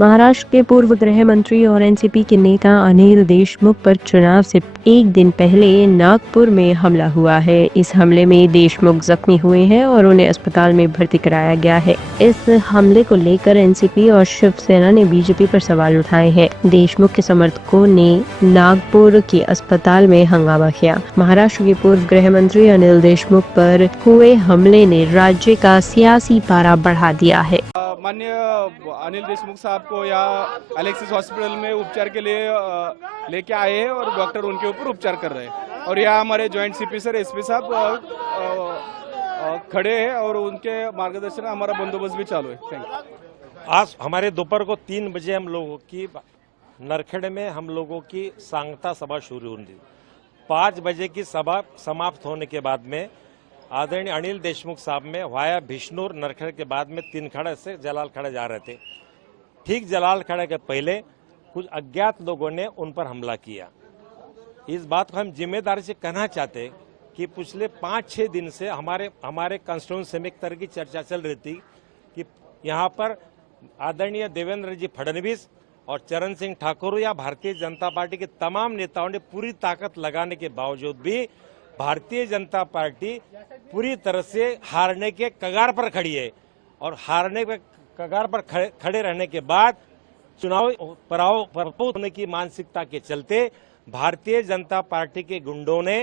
महाराष्ट्र के पूर्व गृह मंत्री और एनसीपी के नेता अनिल देशमुख पर चुनाव से एक दिन पहले नागपुर में हमला हुआ है। इस हमले में देशमुख जख्मी हुए हैं और उन्हें अस्पताल में भर्ती कराया गया है। इस हमले को लेकर एनसीपी और शिवसेना ने बीजेपी पर सवाल उठाए हैं। देशमुख के समर्थकों ने नागपुर के अस्पताल में हंगामा किया। महाराष्ट्र के पूर्व गृह मंत्री अनिल देशमुख पर हुए हमले ने राज्य का सियासी पारा बढ़ा दिया है। माननीय अनिल देशमुख साहब को यहाँ अलेक्सिस हॉस्पिटल में उपचार के लिए लेके आए हैं और डॉक्टर उनके ऊपर उपचार कर रहे हैं और यहाँ हमारे जॉइंट सीपी सर एसपी साहब खड़े हैं और उनके मार्गदर्शन में हमारा बंदोबस्त भी चालू है। Thank you. आज हमारे दोपहर को 3 बजे हम लोगों की नरखेड़े में हम लोगों की सांगता सभा शुरू हुई। 5 बजे की सभा समाप्त होने के बाद में आदरणीय अनिल देशमुख साहब में वाया भिष्णुर नरखेड़ के बाद में 3 खड़े से जलाल खड़े जा रहे थे। ठीक जलाल खड़े के पहले कुछ अज्ञात लोगों ने उन पर हमला किया। इस बात को हम जिम्मेदारी से कहना चाहते कि पिछले 5-6 दिन से हमारे कंस्टिट्यूंसी में एक तरह की चर्चा चल रही थी कि यहाँ पर आदरणीय देवेंद्र जी फडणवीस और चरण सिंह ठाकुर या भारतीय जनता पार्टी के तमाम नेताओं ने पूरी ताकत लगाने के बावजूद भी भारतीय जनता पार्टी पूरी तरह से हारने के कगार पर खड़ी है और हारने के कगार पर खड़े रहने के बाद चुनाव पराभूत होने की मानसिकता के चलते भारतीय जनता पार्टी के गुंडों ने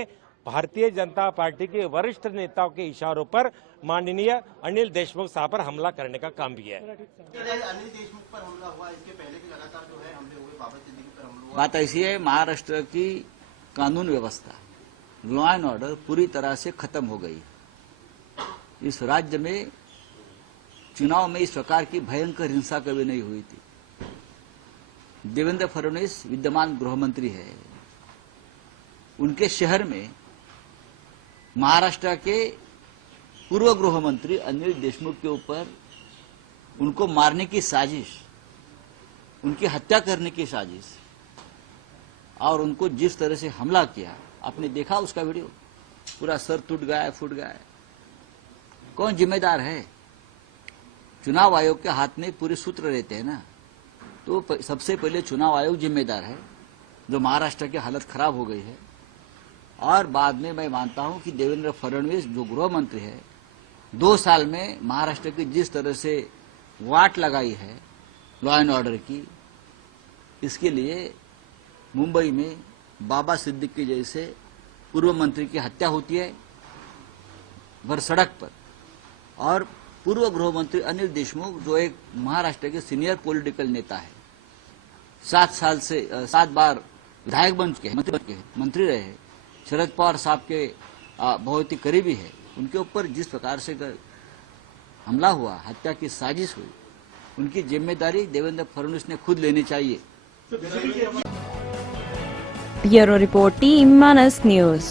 भारतीय जनता पार्टी के वरिष्ठ नेताओं के इशारों पर माननीय अनिल देशमुख साहब पर हमला करने का काम किया है। अनिल देशमुख पर हमला हुआ, इसके पहले भी लगातार जो है हमले हुए, बाबा सिद्दीकी पर हमला हुआ। बात ऐसी है, महाराष्ट्र की कानून व्यवस्था, लॉ एंड ऑर्डर पूरी तरह से खत्म हो गई। इस राज्य में चुनाव में इस प्रकार की भयंकर हिंसा कभी नहीं हुई थी। देवेंद्र फडणवीस विद्यमान गृह मंत्री है, उनके शहर में महाराष्ट्र के पूर्व गृह मंत्री अनिल देशमुख के ऊपर उनको मारने की साजिश, उनकी हत्या करने की साजिश और उनको जिस तरह से हमला किया, आपने देखा उसका वीडियो, पूरा सर टूट गया है, फूट गया है। कौन जिम्मेदार है? चुनाव आयोग के हाथ में पूरे सूत्र रहते हैं ना, तो सबसे पहले चुनाव आयोग जिम्मेदार है जो महाराष्ट्र की हालत खराब हो गई है। और बाद में मैं मानता हूं कि देवेंद्र फडणवीस जो गृह मंत्री है, 2 साल में महाराष्ट्र की जिस तरह से वाट लगाई है लॉ एंड ऑर्डर की, इसके लिए मुंबई में बाबा सिद्दीकी जैसे पूर्व मंत्री की हत्या होती है भर सड़क पर, और पूर्व गृह मंत्री अनिल देशमुख जो एक महाराष्ट्र के सीनियर पॉलिटिकल नेता है, 7 बार विधायक बन चुके हैं, मंत्री रहे हैं, शरद पवार साहब के बहुत ही करीबी है, उनके ऊपर जिस प्रकार से हमला हुआ, हत्या की साजिश हुई, उनकी जिम्मेदारी देवेंद्र फडणवीस ने खुद लेनी चाहिए। ब्यूरो रिपोर्ट, टीम मानस न्यूज।